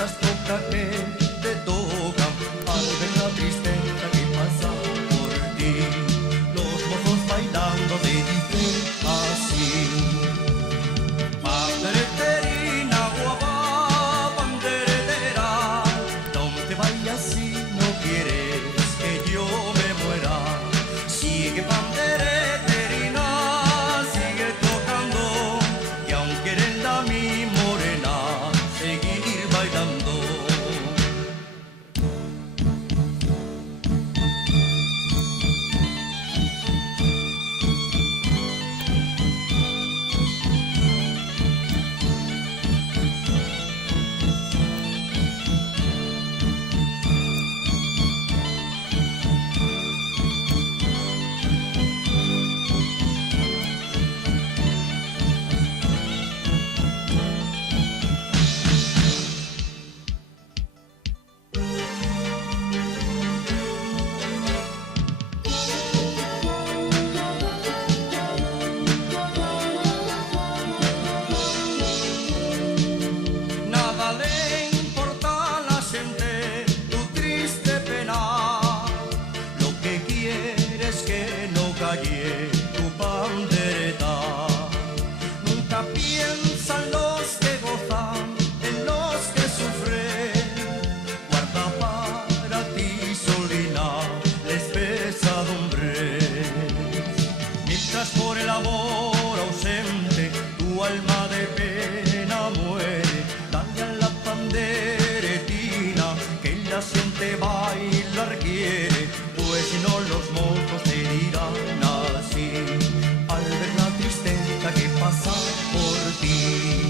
mientras toca que te toca, al ver la tristeza que pasa por ti, los mozos bailando te dicen así: pandereterina guapa, panderetera, no te vayas si no quieres que yo me muera. Sigue pandereterina, sigue tocando, que aunque eres la mi morena, seguir bailando. Nada le importa a la gente tu triste pena, lo que quiere es que no calle tu pandereta. Nunca piensa en los que gozan, en los que sufren. Guarda para ti, Solina, les pesadumbres. Mientras por el amor ausente tu alma de pena muere, dale a la panderetina que la siente bailar quiere, pues si no los mozos te dirán así al ver la tristeza que pasa por ti.